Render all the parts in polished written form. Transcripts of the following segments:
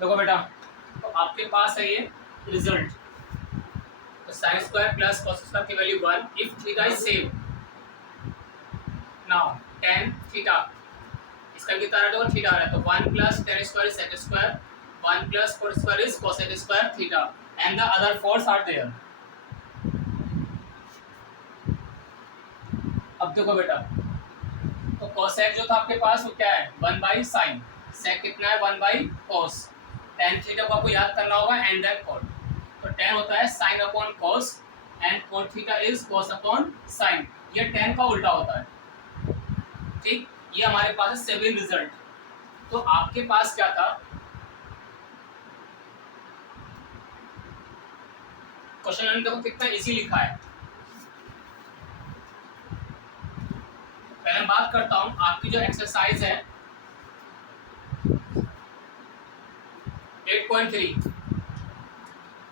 देखो बेटा, तो आपके पास है ये रिजल्ट, तो sine square plus cos square की value 1 if theta is same. Now tan theta, इसका कितना आ रहा है, थीटा आ रहा है, तो 1 plus tan square is sec square, 1 plus cos square is cosec square theta and the other force are there. अब देखो बेटा, तो cosec जो था आपके पास वो क्या है 1 बाई साइन, sec कितना है 1 बाई cos, tan थीटा को आपको याद करना होगा एंड देन cot, तो tan होता है sin upon cos and cot theta is cos upon sin, ये tan का उल्टा होता है। ठीक, ये हमारे पास है सिविल रिजल्ट। तो आपके पास क्या था, क्वेश्चन नंबर देखो कितना इजी लिखा है। पहले मैं बात करता हूं आपकी जो एक्सरसाइज है 8.3,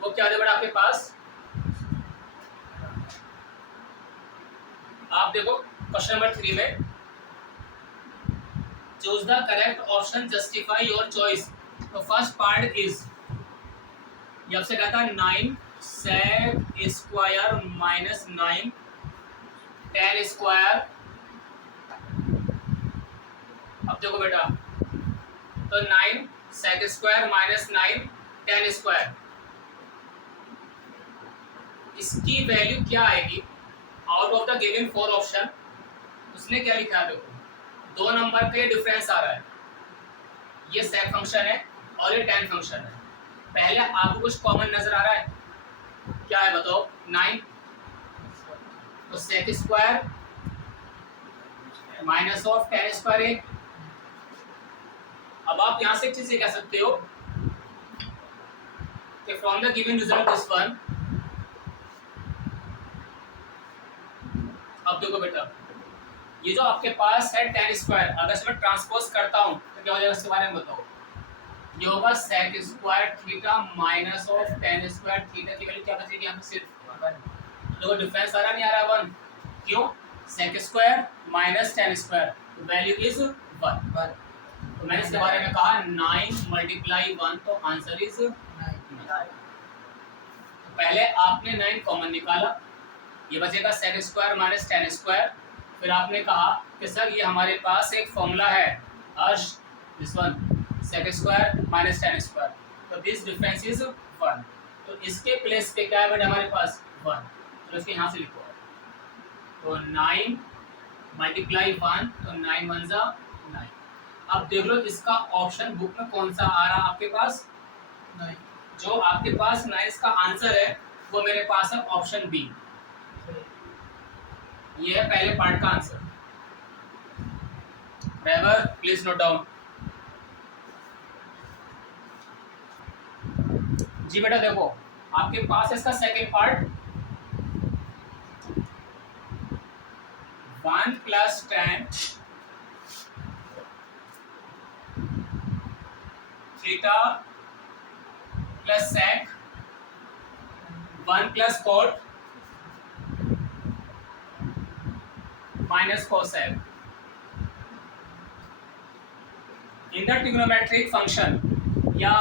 वो क्या दे बेटा आपके पास, आप देखो क्वेश्चन नंबर 3 में choose the correct option justify your choice. तो फर्स्ट पार्ट इज, ये आपसे कहता है 9 sec square minus 9 tan square. अब देखो बेटा, तो 9 sec square minus 9 tan square, इसकी वैल्यू क्या आएगी out of the given 4 option. उसने क्या लिखा है, देखो दो नंबर के डिफरेंस आ रहा है, ये sec फंक्शन है और ये tan फंक्शन है। पहले आपको कुछ कॉमन नजर आ रहा है, क्या है बताओ, 9, तो sec square minus of tan square है। अब आप यहां से एक चीज कह सकते हो कि from the given result this one. अब देखो बेटा, ये जो आपके पास है tan स्क्वायर, अगर इसमें ट्रांसपोज करता हूं तो क्या हो जाएगा, इसके बारे में बताओ। ये होगा sec square theta minus of tan square theta की वैल्यू क्या बचेगी यहाँ पे, सिर्फ देखो डिफरेंस आ रहा नहीं आ रहा 1, क्यों, sec square minus tan square, value is 1। तो मैंने इसके बारे में कहा 9 मल्टीप्लाई 1, तो आंसर इज 9। पहले आपने 9 कॉमन निकाला, ये बचेगा sec square minus tan square. फिर आपने कहा कि सर ये हमारे पास एक फॉर्मूला है अर्श, this one sec square minus tan square, तो दिस डिफरेंस इज 1। तो इसके प्लेस पे क्या है बेटा हमारे पास 1, तो इसके यहाँ से लिखो, तो 9 मल्टीप्लाई 1, तो 9 1 जा 9। अब देख लो इसका ऑप्शन बुक में कौन सा आ रहा है आपके पास, 9, जो आपके पास 9 इसका आंसर है वो मेरे पास है ऑप्शन बी, ये है पहले पार्ट का आंसर। रेवर प्लीज नोट डाउन। जी बेटा देखो, आपके पास इसका second part 1 plus tan theta plus sec 1 plus cot minus cosec in the trigonometric function या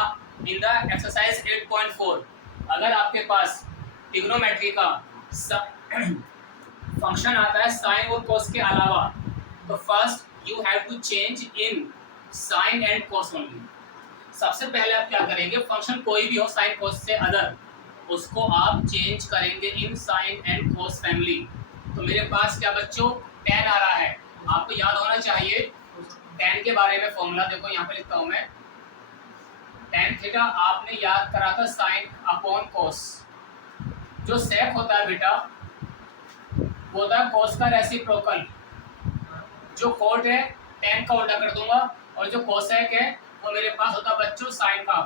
इन द एक्सरसाइज 8.4। अगर आपके पास ट्रिग्नोमेट्री का फंक्शन आता है साइन और cos के अलावा, तो first you have to change in sine and cos only. सबसे पहले आप क्या करेंगे, फंक्शन कोई भी हो साइन cos से अदर, उसको आप चेंज करेंगे इन साइन एंड cos फैमिली। तो मेरे पास क्या बच्चों tan आ रहा है, आपको याद होना चाहिए tan के बारे में फॉर्मूला, देखो यहाँ पे लिखता हूँ मैं, tan थीटा आपने याद करा था साइन अपॉन cos। जो sec होता है बेटा वो होता है cos का रेसिप्रोकल, जो cot है tan का उल्टा कर दूंगा, और जो cosec है वो मेरे पास होता है बच्चों साइन का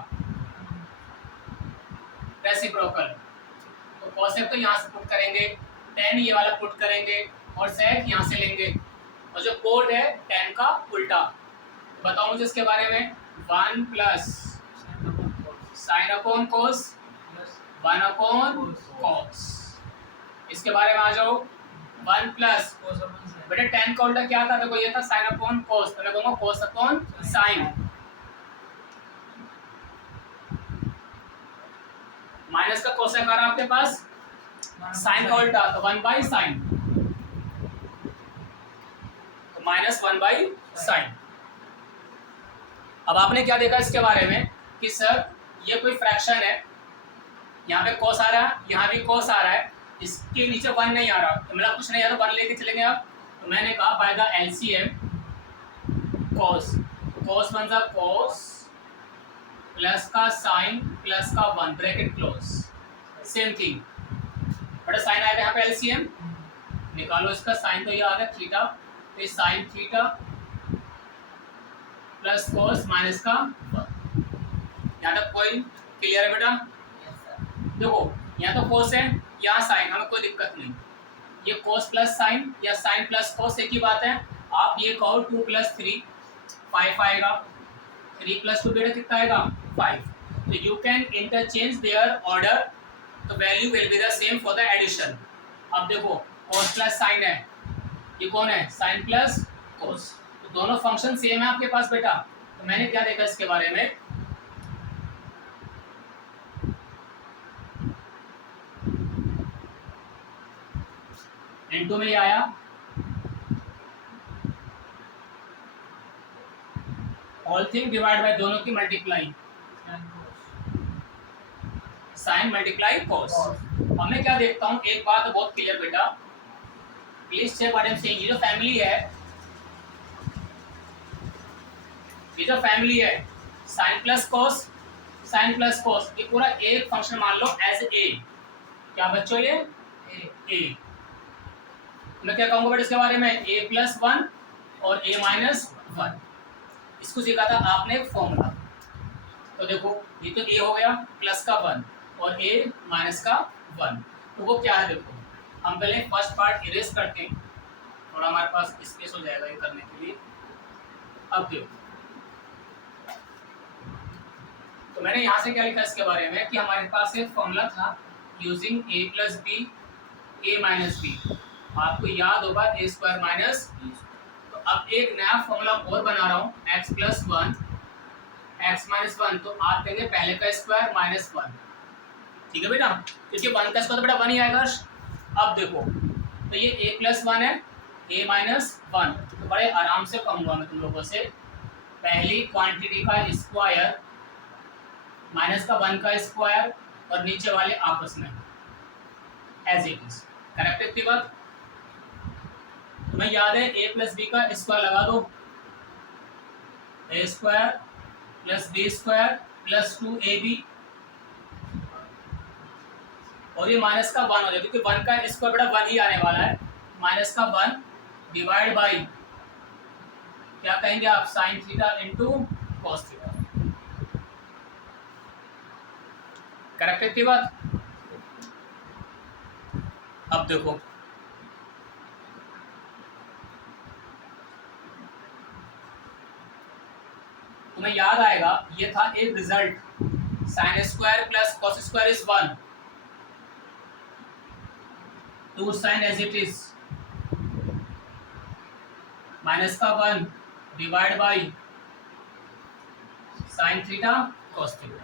रेसिप्रोकल। तो cosec तो यहाँ से पुट करेंगे, tan ये वाला पुट करेंगे और sec यहाँ से लेंगे, और जो cot है tan का उल्टा। बताओ मुझे इसके बारे में, 1 plus sine upon cos 1 upon cos, इसके बारे में आ जाओ 1 प्लस बेटा tan का उल्टा क्या था, देखो ये था साइन अपॉन cos, तो मैं कहूँगा cos अपॉन साइन। माइनस का कोसेक आ रहा है आपके पास साइन का उल्टा, तो 1 बाई साइन, तो माइनस 1 बाई साइन। अब आपने क्या देखा इसके बारे में कि सर ये कोई फ्रैक्शन है, यहाँ पे कोस आ रहा है, यहाँ भी कोस आ रहा है, इसके नीचे 1 नहीं आ रहा, तो मतलब कुछ नहीं आ रहा, 1 लेके चलेंगे आप। तो मैंने कहा बाय द एलसीएम कोस, कोस बन जा कोस प्लस का साइन प्लस का 1 ब्रैकेट क्लोज, सेम थिंग। बड़ा साइन आएगा यहाँ पे एलसीएम निकालो इसका, साइन तो ये आ गया थीटा, तो ये sine theta plus cos minus का 1। यहाँ तक कोई क्लियर है बेटा? देखो यहाँ तो कोस है, यहाँ साइन, हमें कोई दिक्कत नहीं, ये कोस प्लस साइन या साइन प्लस कोस एक ही बात है। आप ये कहो 2 + 3 5 आएगा, 3 + 2 बेटा कितना आएगा 5। तो you can interchange their order, तो value will be the same for the addition. अब देखो कोस प्लस साइन है, ये कौन है साइन प्लस कोस, तो दोनों फंक्शन सेम है आपके पास बेटा। तो मैंने क्या देखा इसके बारे में, इनटू में ये आया, ऑल थिंग डिवाइड बाय दोनों की मल्टीप्लाई, साइन मल्टीप्लाई कोस। अब मैं क्या देखता हूँ, एक बात बहुत क्लियर बेटा, please check what I am saying. ये जो फैमिली है, ये जो फैमिली है sine plus cos, sine plus cos, ये पूरा एक फंक्शन मान लो एज ए। क्या बच्चों ये ए, मैं क्या कहूँगा बेटा इसके बारे में, a + 1 और a - 1। इसको सीखा था आपने एक फॉर्मूला। तो देखो ये तो a हो गया प्लस का 1 और a माइनस का 1, तो वो क्या है देखो, हम पहले फर्स्ट पार्ट इरेज करते हैं, थोड़ा हमारे पास स्पेस हो जाएगा ये करने के लिए। अब देखो तो मैंने यहाँ से क्या लिखा इसके बारे में कि हमारे पास एक फॉर्मूला था using a + b a - b, आपको याद होगा a² माइनस। तो अब एक नया फॉर्मूला और बना रहा हूँ x + 1 x - 1, तो आप कहेंगे पहले का स्क्वायर माइनस 1, ठीक है बेटा, क्योंकि 1 का स्क्वायर तो बेटा 1 ही आएगा। अब देखो तो ये a + 1 है, a - 1, तो बड़े आराम से कहूँगा मैं तुम लोगों से, पहली क्वांटिटी का स्क्वायर माइनस का 1 का स्क्वायर और नीचे वाले आपस में एज इट इज, करेक्ट थी बात? तुम्हें याद है a + b का स्क्वायर लगा दो, a² + b² + 2ab, और ये माइनस का 1 हो जाए, क्योंकि 1 का स्क्वायर बेटा 1 ही आने वाला है, माइनस का 1 डिवाइड बाई क्या कहेंगे आप sign theta into cos theta, correct थी बात? अब देखो तुम्हें याद आएगा ये था एक result, sine square plus cos square is 1, 2 sine as it is minus का 1 divide by sine theta cos theta.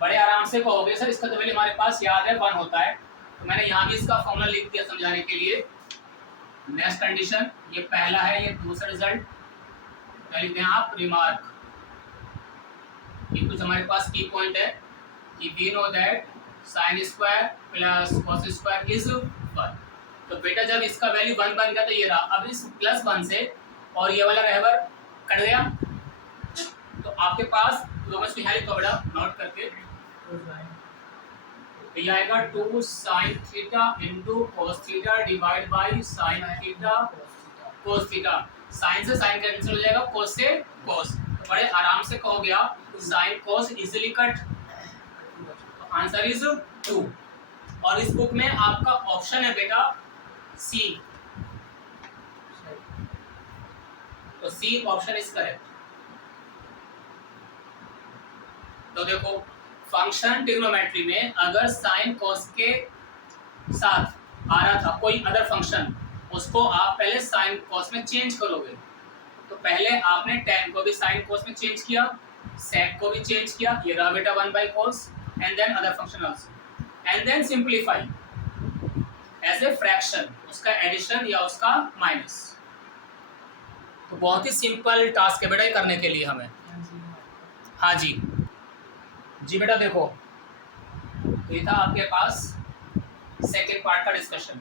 बड़े आराम से कहोगे सर इसका तो पहले हमारे पास याद है 1 होता है, तो मैंने यहाँ भी इसका फॉर्मूला लिख दिया समझाने के लिए। नेक्स्ट कंडीशन, ये पहला है, ये दूसरा रिजल्ट, लिखते हैं आप रिमार्क, ये कुछ हमारे पास की पॉइंट है कि we know that sine square plus cos square is 1। तो बेटा जब इसका वैल्यू 1 बन गया तो ये रहा, अब इस +1 से और ये वाला रहबर कट गया, तो आपके पास दोनों से यहाँ लिखो बेटा नोट करके, तो ये आएगा 2 sine theta into cos theta divide by sine theta cos theta. Sine से साइन कैंसिल हो जाएगा, कॉस से कॉस, तो बड़े आराम से कहोगे आप साइन कॉस इजीली कट, तो आंसर इज 2। और इस बुक में आपका ऑप्शन है बेटा सी, तो सी ऑप्शन इज करेक्ट। तो देखो फंक्शन ट्रिग्नोमेट्री में अगर साइन कॉस के साथ आ रहा था कोई अदर फंक्शन, उसको आप पहले साइन कॉस में चेंज करोगे, तो पहले आपने tan को भी साइन कॉस में चेंज किया, sec को भी चेंज किया, ये रहा बेटा 1/cos, and then other function also, and then simplify as a fraction, उसका एडिशन या उसका माइनस। तो बहुत ही सिंपल टास्क है बेटा ये करने के लिए हमें। हाँ जी जी बेटा देखो, ये था आपके पास सेकेंड पार्ट का discussion.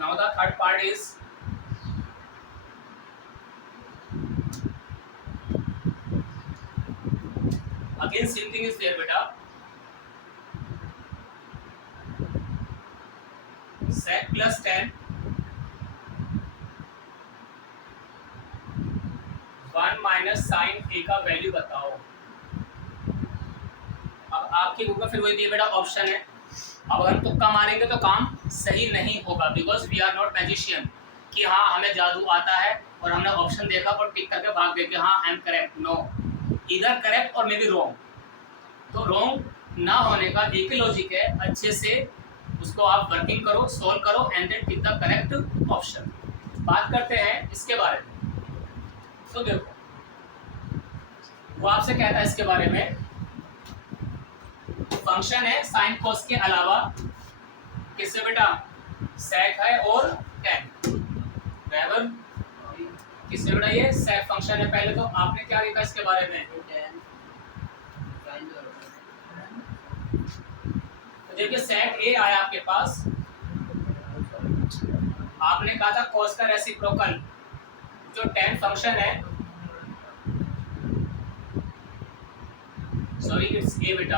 Now the third part is again same thing is there beta, sec plus 10 1 minus sine ए का वैल्यू बताओ। अब आपके बुक में फिर वही दिया बेटा ऑप्शन है। अब अगर तुक्का मारेंगे तो काम सही नहीं होगा, because we are not magician कि हाँ हमें जादू आता है और हमने ऑप्शन देखा और टिक करके भाग गए कि हाँ आई एम करेक्ट। नो, इधर करेक्ट और मे बी रॉन्ग। तो रॉन्ग ना होने का एक ही लॉजिक है, अच्छे से उसको आप वर्किंग करो, सोल्व करो and then tick the correct option. बात करते हैं इसके बारे में। तो देखो वो आपसे कहता है इसके बारे में, फंक्शन है साइन कोस के अलावा किससे बेटा, सेक है और टेन, बराबर किससे बेटा, ये सेक फंक्शन है। पहले तो आपने क्या लिखा इसके बारे में, तो देखिए सेक ए आया आपके पास, आपने कहा था कोस का रेसिप्रोकल जो टेन फंक्शन है, सॉरी इट्स ए बेटा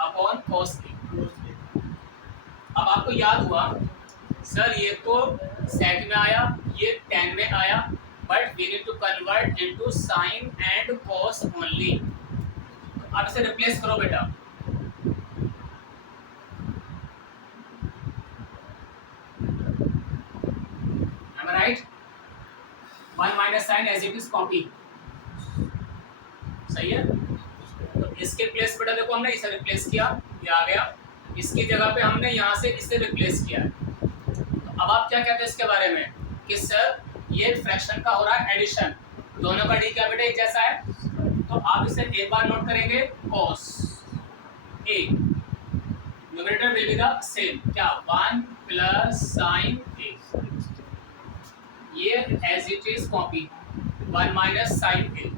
अपॉन कोस ए। अब आपको याद हुआ सर ये तो सेक में आया, ये टेन में आया, but we need to convert into sine and cos only. आप इसे रिप्लेस करो बेटा, right, 1 minus sine as it is copy, सही है। तो इसके प्लेस बेटा देखो हमने इसे रिप्लेस किया, ये आ गया, इसकी जगह पे हमने यहाँ से इसे रिप्लेस किया है। तो अब आप क्या कहते हैं इसके बारे में कि सर ये फ्रैक्शन का हो रहा है एडिशन, दोनों का डी क्या बेटा एक जैसा है, तो आप इसे एक बार नोट करेंगे cos a, numerator will be the same, क्या 1 प्लस साइन a, ये as it is copy 1 minus sine A,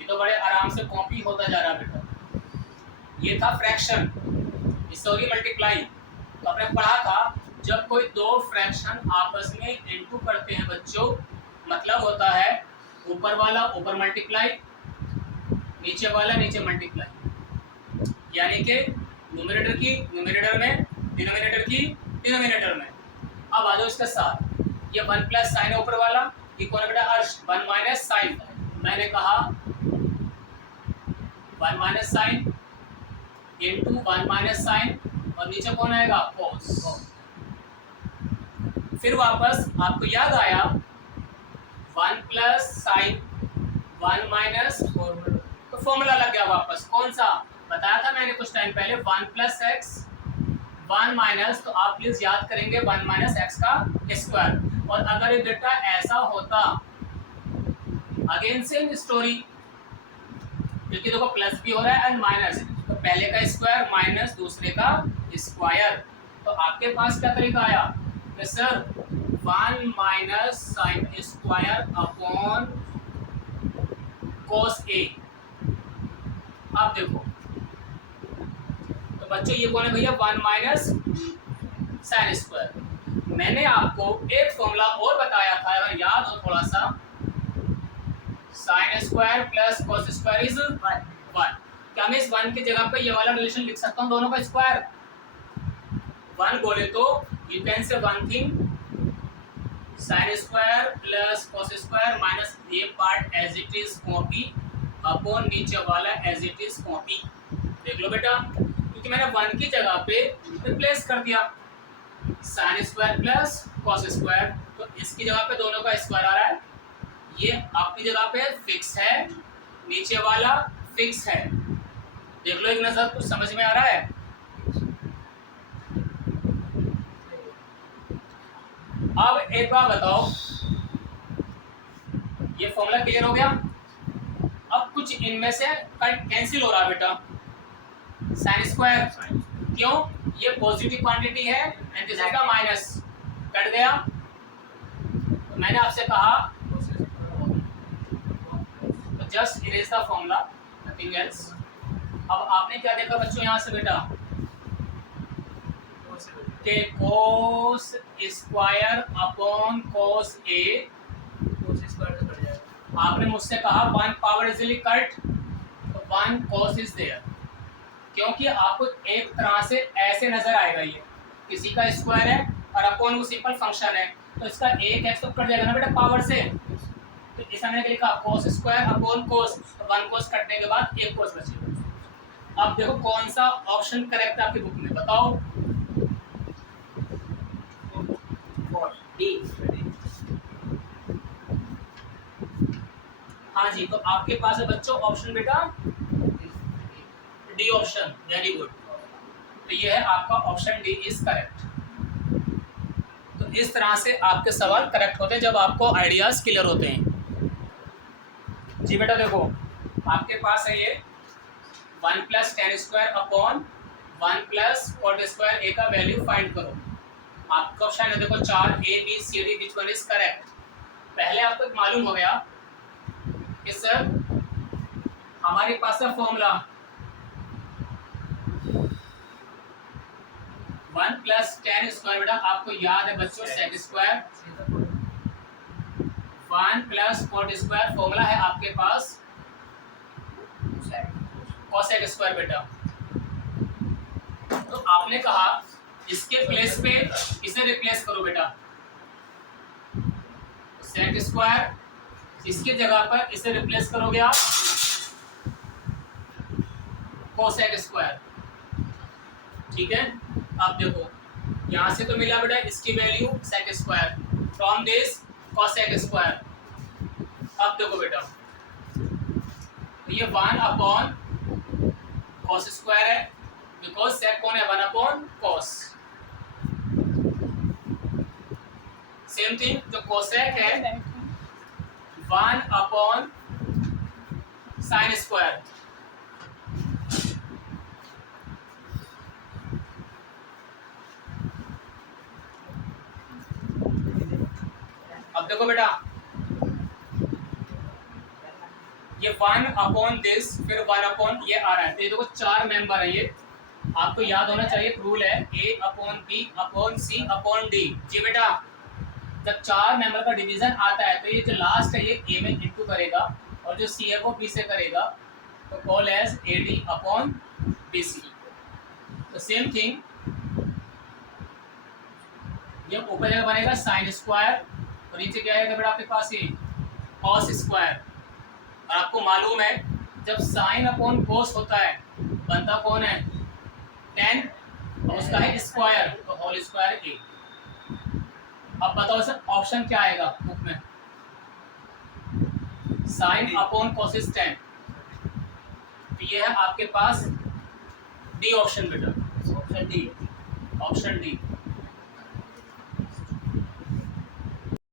ये तो बड़े आराम से कॉपी होता जा रहा बेटा। ये था फ्रैक्शन, इससे होगी मल्टीप्लाई। तो आपने पढ़ा था जब कोई दो फ्रैक्शन आपस में इनटू करते हैं बच्चों, मतलब होता है ऊपर वाला ऊपर मल्टीप्लाई, नीचे वाला नीचे मल्टीप्लाई, यानी कि न्यूमरेटर की न्यूमरेटर में, डिनोमिनेटर की डिनोमिनेटर में। अब आ जाओ इसके साथ, ये 1 प्लस साइन ऊपर वाला, ये कौन है बेटा अर्श, 1 माइनस साइन, मैंने कहा 1 minus sine into 1 minus sine, और नीचे कौन आएगा कोस। फिर वापस आपको याद आया 1 प्लस साइन 1 माइनस, तो फॉर्मूला लग गया वापस, कौन सा बताया था मैंने कुछ टाइम पहले, 1 प्लस एक्स 1 माइनस, तो आप प्लीज याद करेंगे 1 माइनस एक्स का स्क्वायर। और अगर ये बेटा ऐसा होता, अगेन सेम स्टोरी, क्योंकि देखो प्लस भी हो रहा है एंड माइनस, तो पहले का स्क्वायर माइनस दूसरे का स्क्वायर, तो आपके पास क्या तरीका आया कि sir 1 minus sine square upon cos A. अब देखो तो बच्चों ये कौन है भैया, 1 माइनस साइन स्क्वायर। मैंने आपको एक फॉर्मूला और बताया था, अगर याद हो थोड़ा सा, sign square plus cos square is 1। क्या मैं इस 1 की जगह पे ये वाला रिलेशन लिख सकता हूँ, दोनों का स्क्वायर 1 बोले तो you can say one thing, sine square plus cos square minus ये part as it is copy upon नीचे वाला एज इट इज कॉपी। देख लो बेटा, क्योंकि मैंने 1 की जगह पे रिप्लेस कर दिया sign square plus cos square, तो इसकी जगह पे दोनों का स्क्वायर आ रहा है, ये आपकी जगह पे फिक्स है, नीचे वाला फिक्स है। देख लो एक नजर, कुछ समझ में आ रहा है। अब एक बार बताओ, ये फॉर्मूला क्लियर हो गया। अब कुछ इनमें से कैंसिल हो रहा है बेटा, साइन स्क्वायर, क्यों? ये पॉजिटिव क्वांटिटी है and this is the minus, cut गया। तो मैंने आपसे कहा तो just erase the formula, nothing else. अब आपने क्या देखा बच्चों यहाँ से बेटा कि कोस स्क्वायर अपॉन कोस ए, आपने मुझसे कहा 1 पावर इजीली कट, तो 1 cos इज देयर, क्योंकि आपको एक तरह से ऐसे नजर आएगा, ये किसी का स्क्वायर है और अपॉन वो सिंपल फंक्शन है, तो इसका एक एक्स तो कट जाएगा ना बेटा पावर से, तो इस हमने लिखा cos स्क्वायर अपॉन cos, तो 1 cos कटने के बाद एक cos बचेगा। अब देखो कौन सा ऑप्शन करेक्ट है आपकी बुक में, बताओ। डी। हाँ जी, तो आपके पास है बच्चों ऑप्शन बेटा डी ऑप्शन, वेरी गुड। तो ये है आपका ऑप्शन डी इज करेक्ट। तो इस तरह से आपके सवाल करेक्ट होते हैं जब आपको आइडियाज क्लियर होते हैं। जी बेटा देखो आपके पास है ये 1 + tan square upon 1 + cot square A का वैल्यू फाइंड करो। आपका ऑप्शन है देखो 4 A B C D which one is correct. पहले आपको मालूम हो गया कि सर हमारे पास है फॉर्मूला 1 + tan स्क्वायर, बेटा आपको याद है बच्चों sec square, 1 + cot square formula है आपके पास cosec स्क्वायर बेटा। तो आपने कहा इसके प्लेस पे इसे रिप्लेस करो बेटा, sec स्क्वायर, इसकी जगह पर इसे रिप्लेस करोगे आप cosec स्क्वायर, ठीक है। अब देखो यहाँ से तो मिला बेटा इसकी value sec square, from this cosec square. अब देखो बेटा ये 1 अपॉन cos स्क्वायर है, बिकॉज sec कौन है 1 अपॉन cos। सेम थिंग जो cosec है 1 अपॉन sin स्क्वायर। अब देखो बेटा ये 1 अपॉन दिस, फिर 1 अपॉन ये आ रहा है, तो ये देखो 4 मेंबर है, ये आपको याद होना चाहिए। रूल है A upon B upon C upon D। जी बेटा जब 4 मेंबर का डिवीजन आता है तो ये जो लास्ट है ये A में इंटू करेगा और जो C है वो B से करेगा, तो call as AD upon BC। तो सेम थिंग ये ऊपर जगह बनेगा साइन स्क्वायर और नीचे क्या आएगा बेटा आपके पास ये cos स्क्वायर। और आपको मालूम है जब साइन अपॉन कोस होता है बनता कौन है tan, और उसका है स्क्वायर, तो होल स्क्वायर ए। अब बताओ सर ऑप्शन क्या आएगा बुक में, साइन अपॉन कोसिस tan, तो ये है आपके पास डी ऑप्शन बेटा, ऑप्शन डी, ऑप्शन डी।